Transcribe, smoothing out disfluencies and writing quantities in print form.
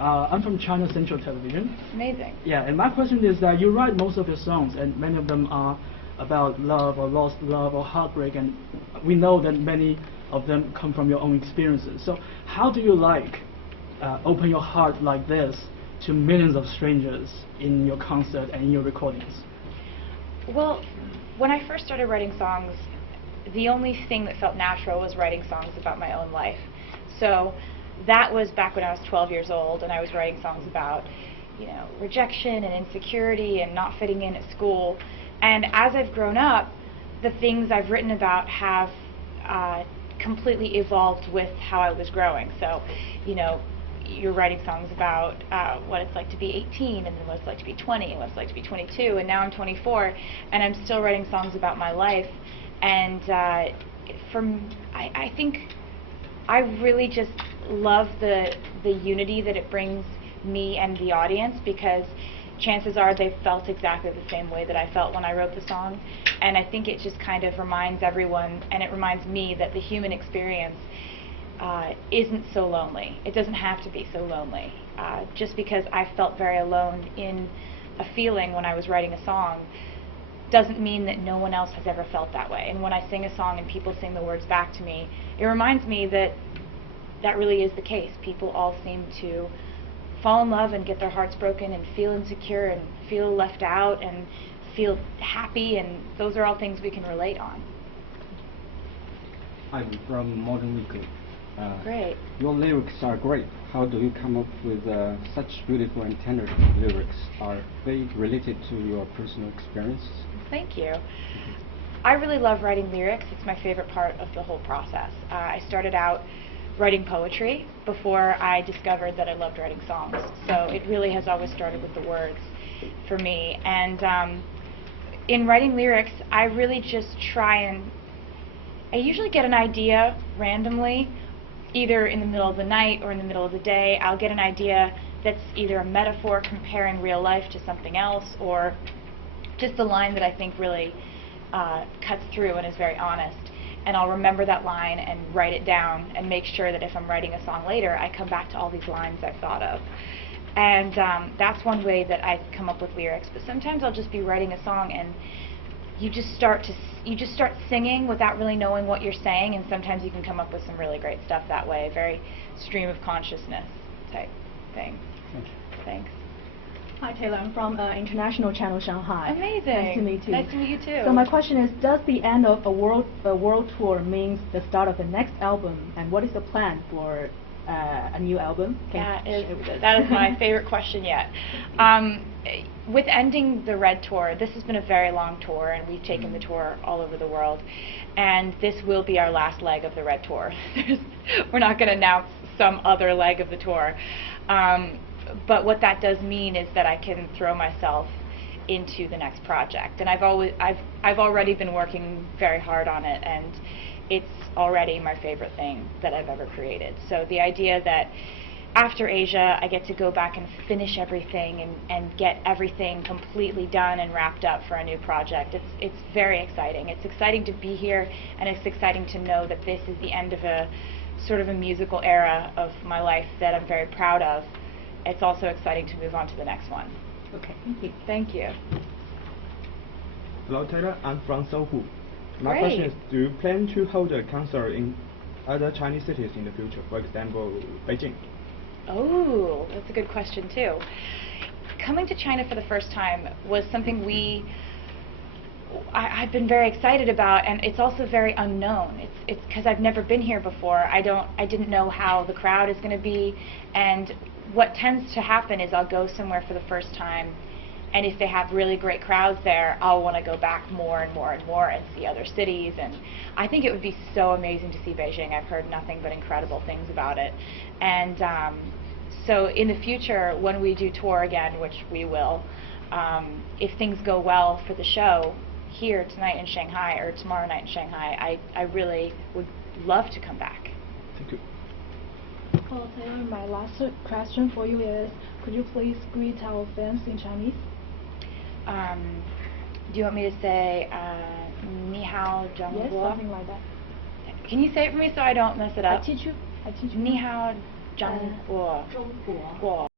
I'm from China Central Television. Amazing. Yeah, and my question is that you write most of your songs, and many of them are about love or lost love or heartbreak, and we know that many of them come from your own experiences. So how do you open your heart like this to millions of strangers in your concert and in your recordings? Well, when I first started writing songs, the only thing that felt natural was writing songs about my own life. So that was back when I was 12 years old, and I was writing songs about, rejection and insecurity and not fitting in at school. And as I've grown up, the things I've written about have completely evolved with how I was growing. So, you're writing songs about what it's like to be 18, and then what it's like to be 20, and what it's like to be 22, and now I'm 24, and I'm still writing songs about my life. And I think I really just love the unity that it brings me and the audience, because chances are they've felt exactly the same way that I felt when I wrote the song. And I think it just kind of reminds everyone, and it reminds me, that the human experience isn't so lonely. It doesn't have to be so lonely. Just because I felt very alone in a feeling when I was writing a song doesn't mean that no one else has ever felt that way. And when I sing a song and people sing the words back to me, it reminds me that that really is the case. People all seem to fall in love and get their hearts broken and feel insecure and feel left out and feel happy, and those are all things we can relate on. I'm from Modern Weekly. Great. Your lyrics are great. How do you come up with such beautiful and tender lyrics? Are they related to your personal experiences? Thank you. I really love writing lyrics. It's my favorite part of the whole process. I started out writing poetry before I discovered that I loved writing songs. So it really has always started with the words for me. And in writing lyrics, I really just I usually get an idea randomly, either in the middle of the night or in the middle of the day. I'll get an idea that's either a metaphor comparing real life to something else, or just a line that I think really cuts through and is very honest. And I'll remember that line and write it down and make sure that if I'm writing a song later, I come back to all these lines I've thought of. And that's one way that I come up with lyrics. But sometimes I'll just be writing a song and you just start singing without really knowing what you're saying, and sometimes you can come up with some really great stuff that way, very stream of consciousness type thing. Thanks. Hi Taylor, I'm from International Channel Shanghai. Amazing. Nice to meet you. Nice to meet you too. So my question is, does the end of a world tour means the start of the next album, and what is the plan for a new album? That is my favorite question yet. With ending the Red Tour, this has been a very long tour, and we've taken the tour all over the world, and this will be our last leg of the Red Tour. We're not going to announce some other leg of the tour. But what that does mean is that I can throw myself into the next project, and I've already been working very hard on it, and it's already my favorite thing that I've ever created. So the idea that after Asia I get to go back and finish everything and get everything completely done and wrapped up for a new project, it's very exciting. It's exciting to be here, and it's exciting to know that this is the end of a sort of a musical era of my life that I'm very proud of. It's also exciting to move on to the next one. Okay, thank you. Thank you. Hello Taylor, I'm from Sohu. My Great. question is, do you plan to hold a concert in other Chinese cities in the future, for example, Beijing? Oh, that's a good question too. Coming to China for the first time was something I've been very excited about, and it's also very unknown. It's because I've never been here before. I didn't know how the crowd is going to be, and what tends to happen is I'll go somewhere for the first time, and if they have really great crowds there, I'll want to go back more and more and more and see other cities. And I think it would be so amazing to see Beijing. I've heard nothing but incredible things about it. And so in the future, when we do tour again, which we will, if things go well for the show here tonight in Shanghai or tomorrow night in Shanghai, I really would love to come back. Thank you. Well, Taylor, my last question for you is, could you please greet our fans in Chinese? Do you want me to say Ni hao, Zheng Yes, Guo? something like that. Can you say it for me so I don't mess it up? I teach you. Ni hao, 中国中国国